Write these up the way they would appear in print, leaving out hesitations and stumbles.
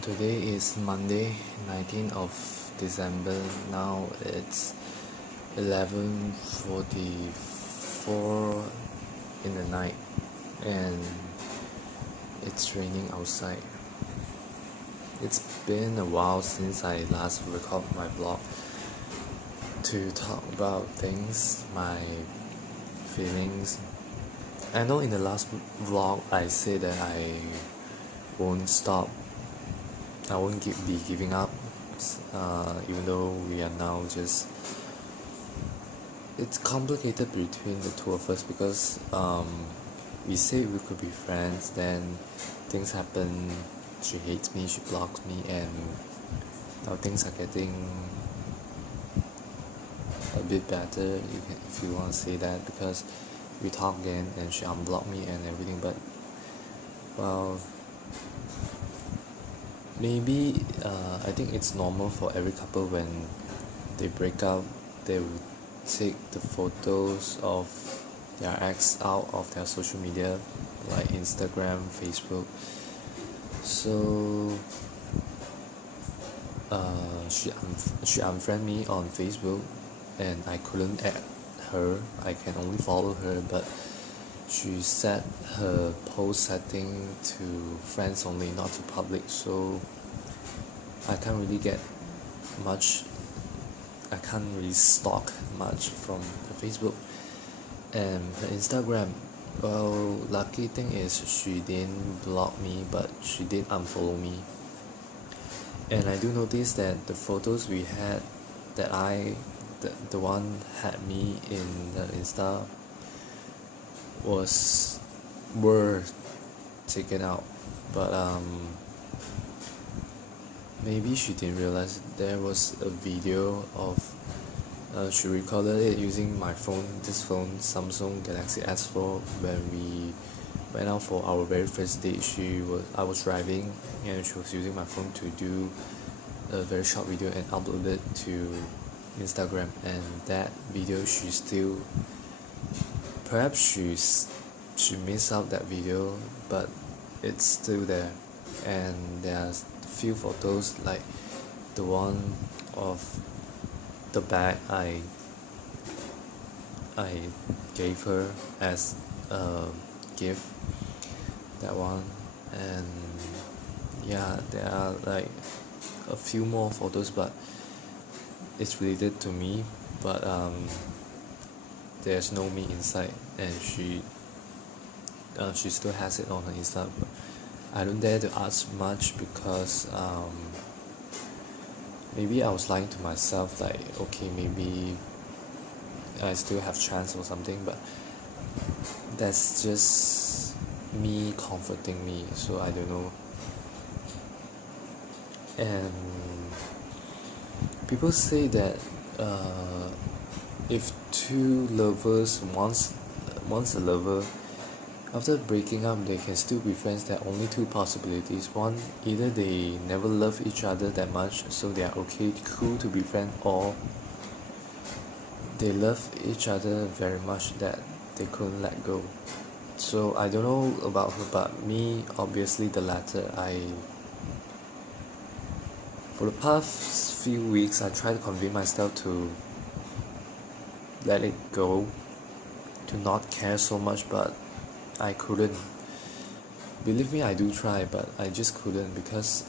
Today is Monday, 19th of December. Now it's 11:44 in the night, and it's raining outside. It's been a while since I last recorded my blog to talk about things, my feelings. I know in the last vlog I said that I won't stop. I won't be giving up, even though we are now just. It's complicated between the two of us because we say we could be friends, then things happen. She hates me, she blocks me, and now things are getting a bit better, if you want to say that, because we talk again and she unblocked me and everything. But well, maybe I think it's normal for every couple when they break up, they would take the photos of their ex out of their social media like Instagram, Facebook. So she unfriended me on Facebook, and I couldn't add her. I can only follow her, but she set her post setting to friends only, not to public. So I can't really get much. I can't really stalk much from the Facebook and the Instagram. Well, lucky thing is she didn't block me, but she did unfollow me. And I do notice that the photos we had, that the one had me in the Insta, were taken out, but maybe she didn't realize there was a video of. She recorded it using my phone, this phone, Samsung Galaxy S4. When we went out for our very first date, I was driving, and she was using my phone to do a very short video and upload it to Instagram. And that video, perhaps she missed out that video, but it's still there. And there's few photos like the one of the bag I gave her as a gift, that one. And yeah, there are like a few more photos, but it's related to me, but there's no me inside, and she still has it on her Insta. But I don't dare to ask much because maybe I was lying to myself, like, okay, maybe I still have chance or something, but that's just me comforting me, so I don't know. And people say that if two lovers once a lover, after breaking up they can still be friends. There are only two possibilities. One, either they never love each other that much, so they are cool to be friends, or they love each other very much that they couldn't let go. So I don't know about her, but me, obviously the latter. For the past few weeks, I tried to convince myself to let it go, to not care so much, but I couldn't. Believe me, I do try, but I just couldn't, because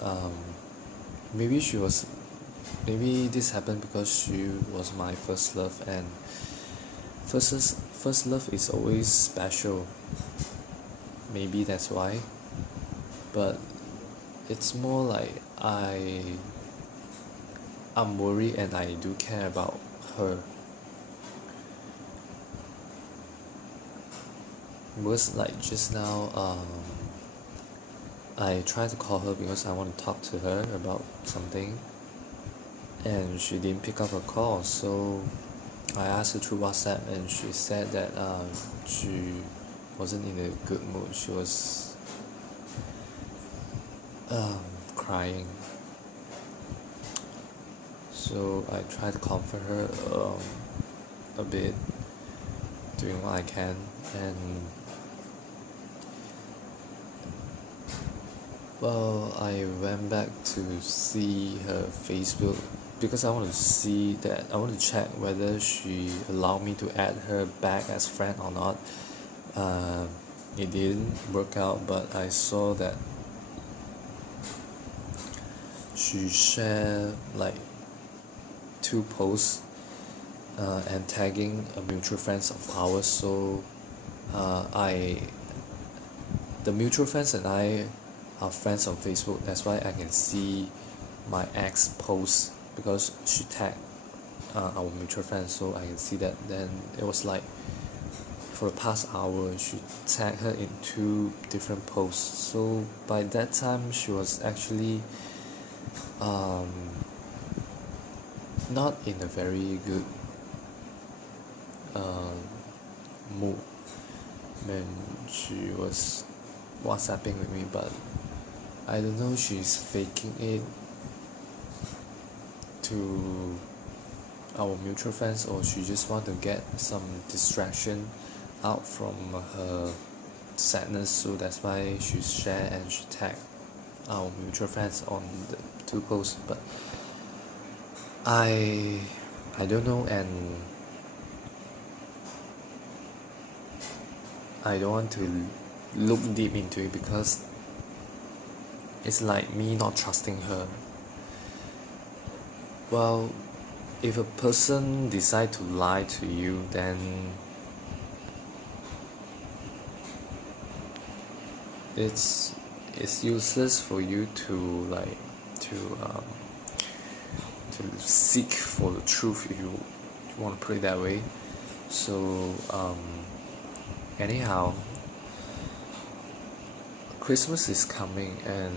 maybe this happened because she was my first love, and first love is always special. Maybe that's why. But it's more like I'm worried, and I do care about her. Because like just now, I tried to call her because I want to talk to her about something, and she didn't pick up her call. So I asked her through WhatsApp, and she said that she wasn't in a good mood. She was crying. So I tried to comfort her a bit, doing what I can, and Well, I went back to see her Facebook because I want to check whether she allowed me to add her back as friend or not. Uh, it didn't work out, but I saw that she shared like two posts and tagging a mutual friends of ours. So I the mutual friends and I are friends on Facebook. That's why I can see my ex post because she tagged our mutual friend, so I can see that. Then it was like for the past hour she tagged her in two different posts. So by that time she was actually um, not in a very good uh, mood when she was WhatsApping with me, but I don't know, she's faking it to our mutual friends, or she just want to get some distraction out from her sadness. So that's why she shared and she tagged our mutual friends on the two posts. But I don't know, and I don't want to look deep into it because it's like me not trusting her. Well, if a person decide to lie to you, then it's it's useless for you to like to um, to seek for the truth, if you want to put it that way. So anyhow, Christmas is coming, and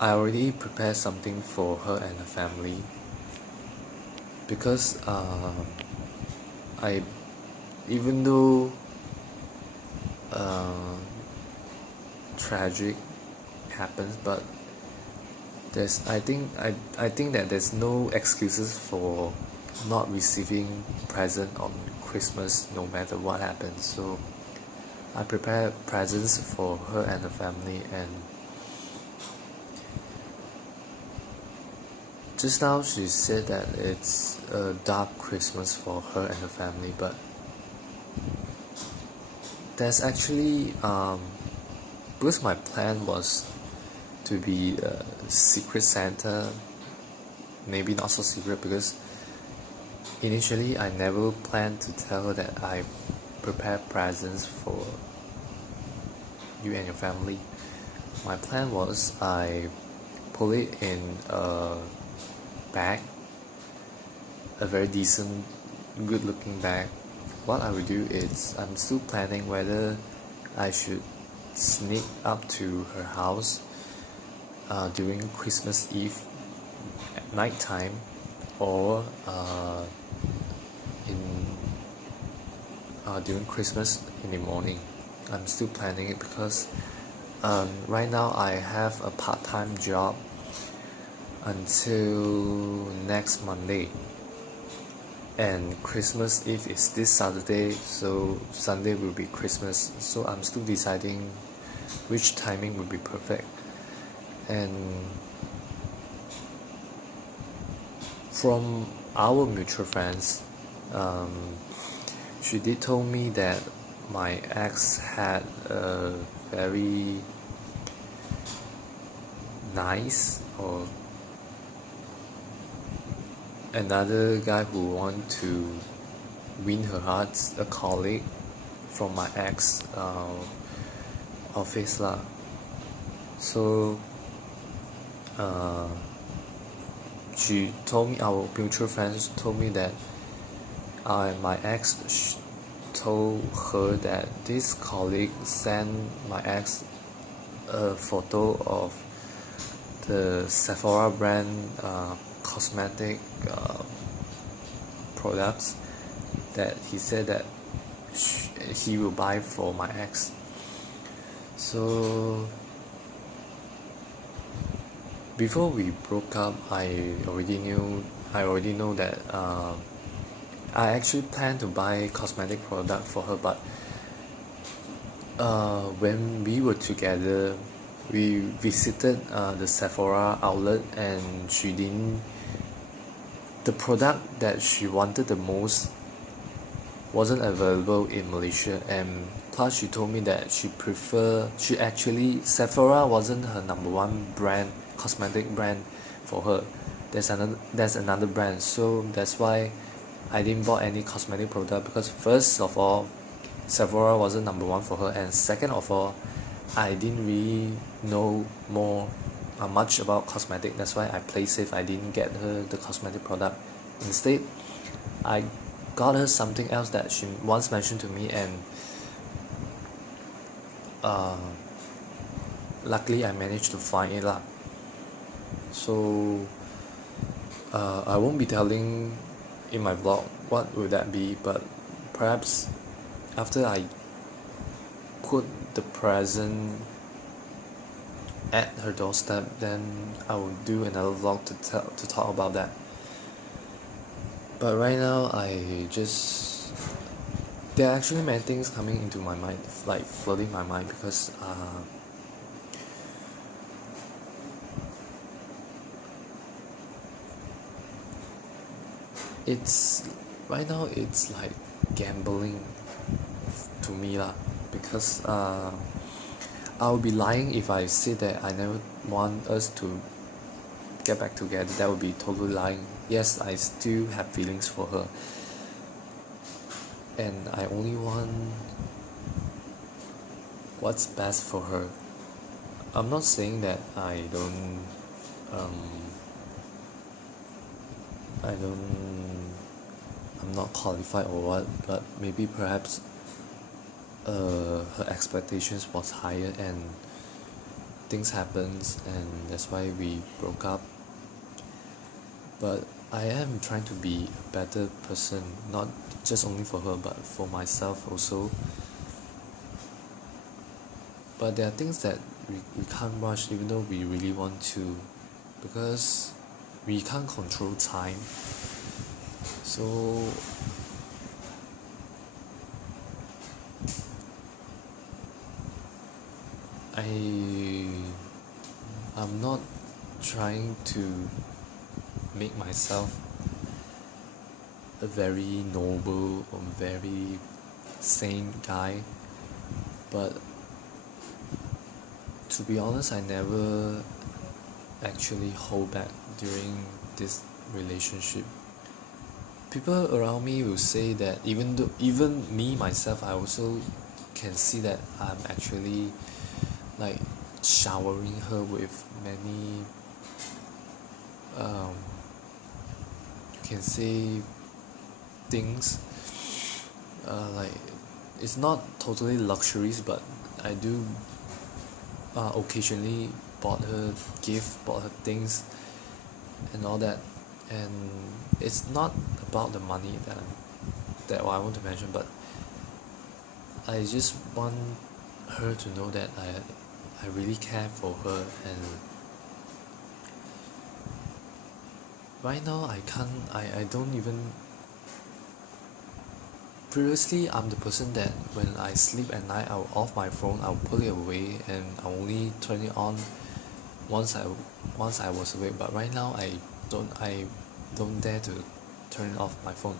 I already prepared something for her and her family because I even though uh, tragic happens, but I think that there's no excuses for not receiving present on Christmas no matter what happens. So I prepare presents for her and the family, and just now she said that it's a dark Christmas for her and her family, but there's actually because my plan was to be a secret Santa, maybe not so secret because initially I never planned to tell her that I prepare presents for you and your family. My plan was I pull it in a bag, a very decent, good looking bag. What I will do is I'm still planning whether I should sneak up to her house during Christmas Eve at night time, or in during Christmas in the morning. I'm still planning it because right now I have a part-time job until next Monday, and Christmas Eve is this Saturday, so Sunday will be Christmas. So I'm still deciding which timing will be perfect. And from our mutual friends, she did told me that my ex had a very nice, or another guy who want to win her heart, a colleague from my ex office lah. So she told me, our mutual friends told me that my ex told her that this colleague sent my ex a photo of the Sephora brand cosmetic products that he said that he will buy for my ex. So before we broke up, I already know that I actually planned to buy cosmetic product for her, but when we were together, we visited the Sephora outlet, and she didn't. The product that she wanted the most wasn't available in Malaysia, and plus she told me that she actually Sephora wasn't her number one brand, cosmetic brand for her. There's another brand, so that's why I didn't bought any cosmetic product, because first of all, Sephora wasn't number one for her, and second of all, I didn't really know much about cosmetic. That's why I played safe. I didn't get her the cosmetic product. Instead, I got her something else that she once mentioned to me, and uh, luckily I managed to find it lah. So I won't be telling in my vlog what will that be, but perhaps after I put the present at her doorstep, then I will do another vlog to talk about that. But right now, there are actually many things coming into my mind, like flooding my mind, because it's right now it's like gambling to me lah, because I'll be lying if I say that I never want us to get back together. That would be totally lying. Yes, I still have feelings for her, and I only want what's best for her. I'm not saying that um I don't I'm not qualified or what, but maybe perhaps her expectations was higher, and things happens, and that's why we broke up. But I am trying to be a better person, not just only for her but for myself also. But there are things that we can't rush, even though we really want to, because we can't control time. So I'm not trying to make myself a very noble or very sane guy, but to be honest, I never actually hold back during this relationship. People around me will say that, even me myself, I also can see that I'm actually like showering her with many you can say things, like it's not totally luxuries, but I do occasionally bought her things and all that. And it's not about the money that I want to mention, but I just want her to know that I really care for her. And right now I don't even. Previously, I'm the person that when I sleep at night, I'll off my phone, I'll put it away, and I'll only turn it on once I was awake. But right now, I don't dare to turn off my phone.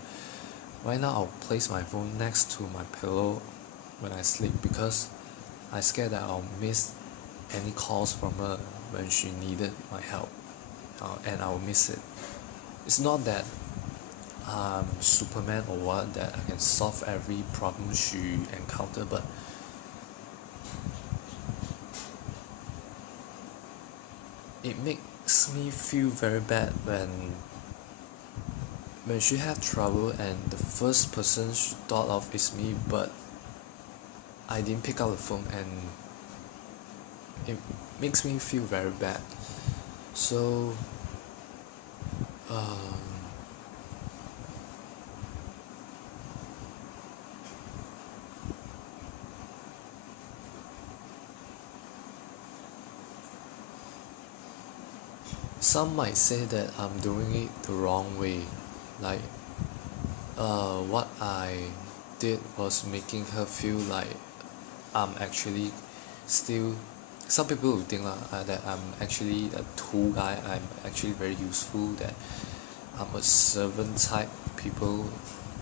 Right now, I'll place my phone next to my pillow when I sleep, because I scared that I'll miss any calls from her when she needed my help, and I'll miss it. It's not that I'm Superman or what, that I can solve every problem she encounter, but it makes me feel very bad when she had trouble, and the first person she thought of is me, but I didn't pick up the phone, and it makes me feel very bad. So um some might say that I'm doing it the wrong way, like what I did was making her feel like I'm actually still, some people will think that I'm actually a tool guy. I'm actually very useful, that I'm a servant type people.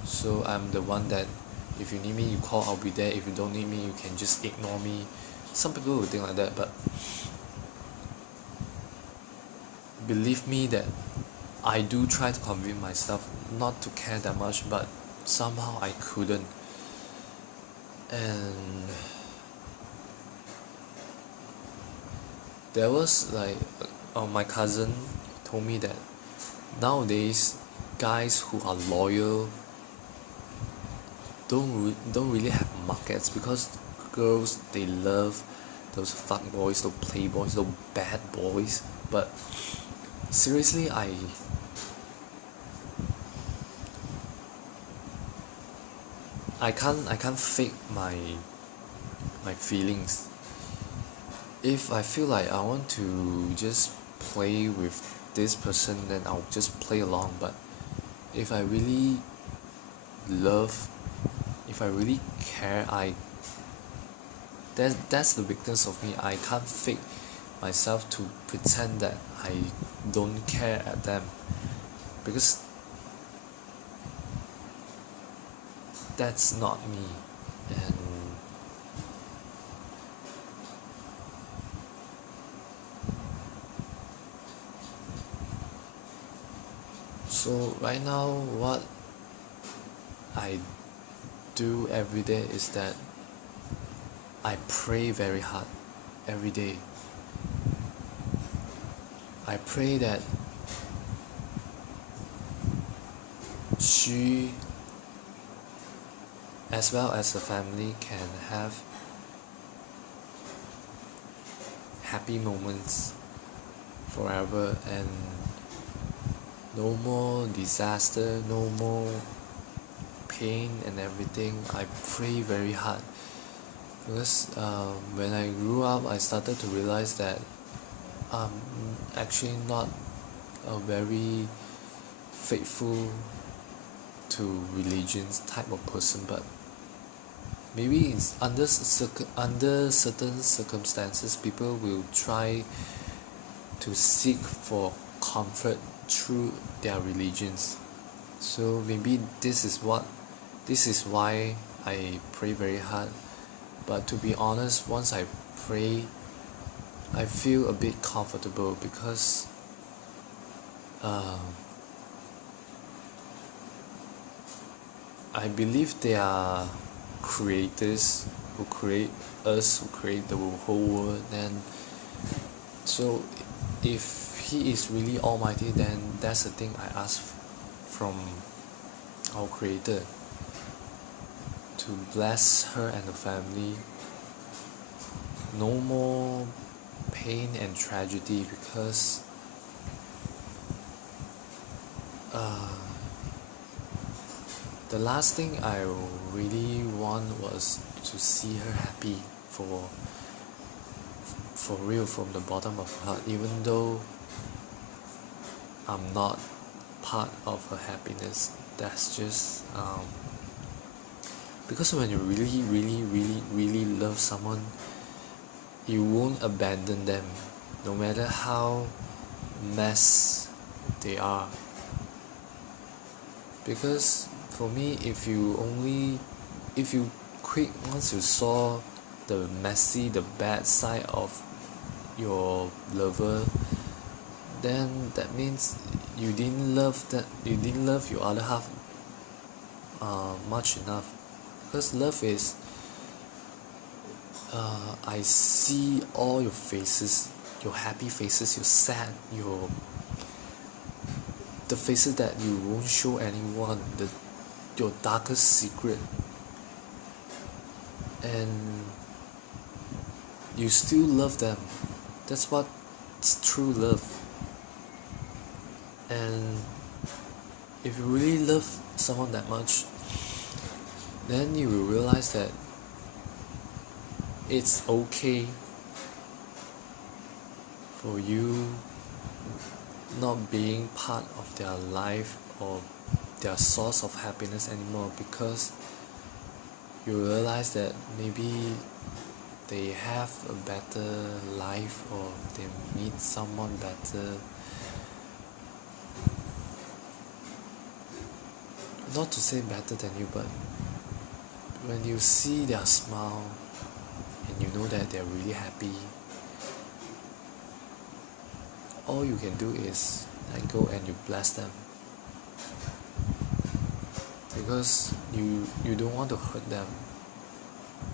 So I'm the one that if you need me you call, I'll be there. If you don't need me you can just ignore me. Some people will think like that, but believe me that I do try to convince myself not to care that much, but somehow I couldn't. And there was like my cousin told me that nowadays guys who are loyal don't really have markets, because girls, they love those fuck boys, those playboys, those bad boys. But seriously, I can't fake my feelings. If I feel like I want to just play with this person, then I'll just play along. But if I really love, if I really care, that's the weakness of me. I can't fake myself to pretend that I don't care at them, because that's not me. And so right now, what I do every day is that I pray very hard every day. I pray that she, as well as the family, can have happy moments forever, and no more disaster, no more pain and everything. I pray very hard, because when I grew up I started to realize that I'm actually not a very faithful to religions type of person. But maybe it's under certain circumstances people will try to seek for comfort through their religions. So maybe this is why I pray very hard. But to be honest, once I pray, I feel a bit comfortable, because I believe there are creators who create us, who create the whole world. And so if he is really almighty, then that's the thing I ask from our creator, to bless her and the family. No more pain and tragedy, because the last thing I really want was to see her happy, for real, from the bottom of her heart, even though I'm not part of her happiness. That's just because when you really really really really love someone, you won't abandon them, no matter how mess they are. Because for me, if you quit once you saw the messy, the bad side of your lover, then that means you didn't love your other half much enough. Because love is I see all your faces, your happy faces, your sad, the faces that you won't show anyone, your darkest secret, and you still love them. That's what's true love. And if you really love someone that much, then you will realize that it's okay for you not being part of their life or their source of happiness anymore, because you realize that maybe they have a better life or they meet someone better, not to say better than you, but when you see their smile and you know that they're really happy, all you can do is go and you bless them, because you don't want to hurt them.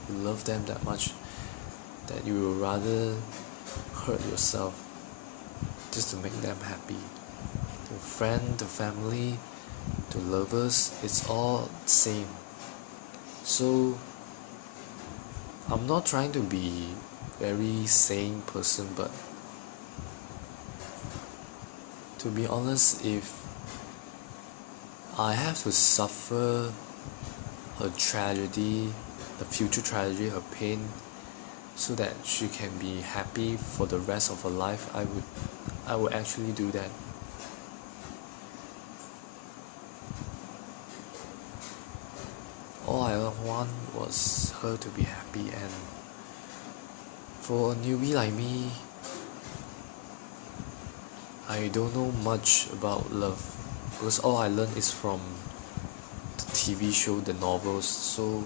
You love them that much that you would rather hurt yourself just to make them happy. To friend, to family, to lovers, it's all same. So I'm not trying to be very sane person, but to be honest, if I have to suffer her tragedy, the future tragedy, her pain, so that she can be happy for the rest of her life, I would actually do that. All I want was her to be happy, and for a newbie like me, I don't know much about love, because all I learned is from the TV show, the novels. So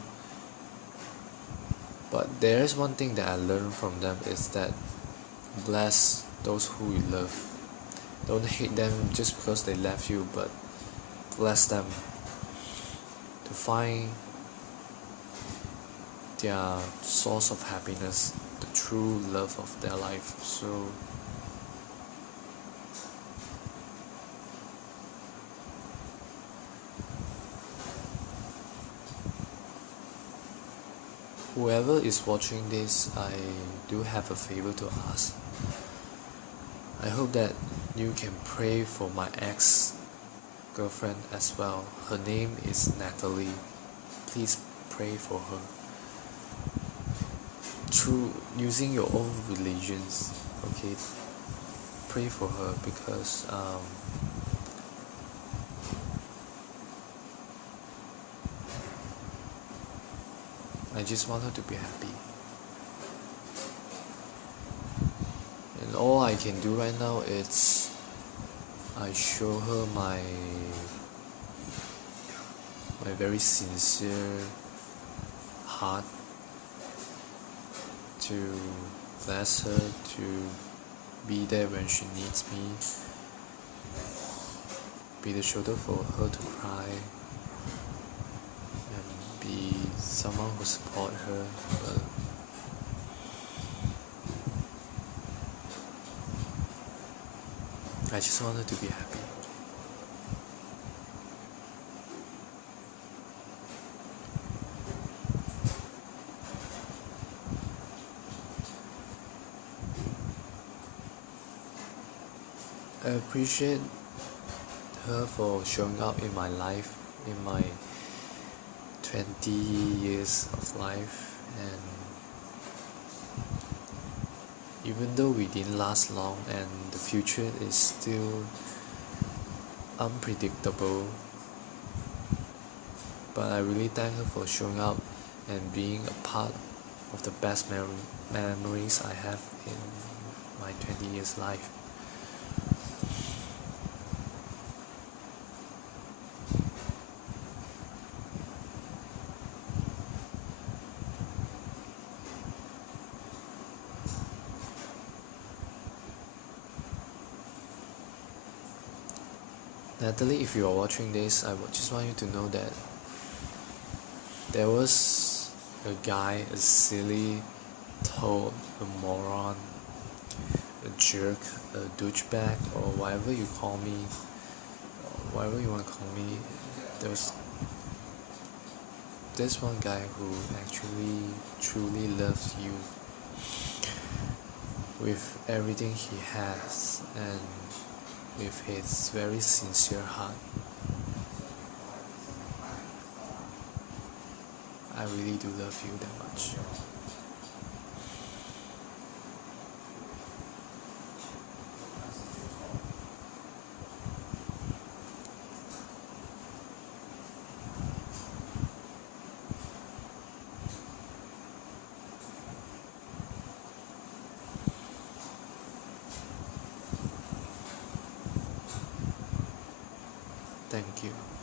but there is one thing that I learned from them, is that bless those who you love. Don't hate them just because they left you, but bless them to find their source of happiness, the true love of their life. So whoever is watching this, I do have a favor to ask. I hope that you can pray for my ex-girlfriend as well. Her name is Natalie. Please pray for her. Through using your own religions, okay? Pray for her, because I just want her to be happy. And all I can do right now is I show her my very sincere heart to bless her, to be there when she needs me, be the shoulder for her to cry, and be someone who support her. But I just want her to be happy. I appreciate her for showing up in my life, in my 20 years of life, and even though we didn't last long and the future is still unpredictable, but I really thank her for showing up and being a part of the best memories I have in my 20 years life. Natalie, if you are watching this, I just want you to know that there was a guy, a silly toad, a moron, a jerk, a douchebag, or whatever you call me, or whatever you want to call me. There was this one guy who actually truly loves you with everything he has, and with his very sincere heart. I really do love you that much. Thank you.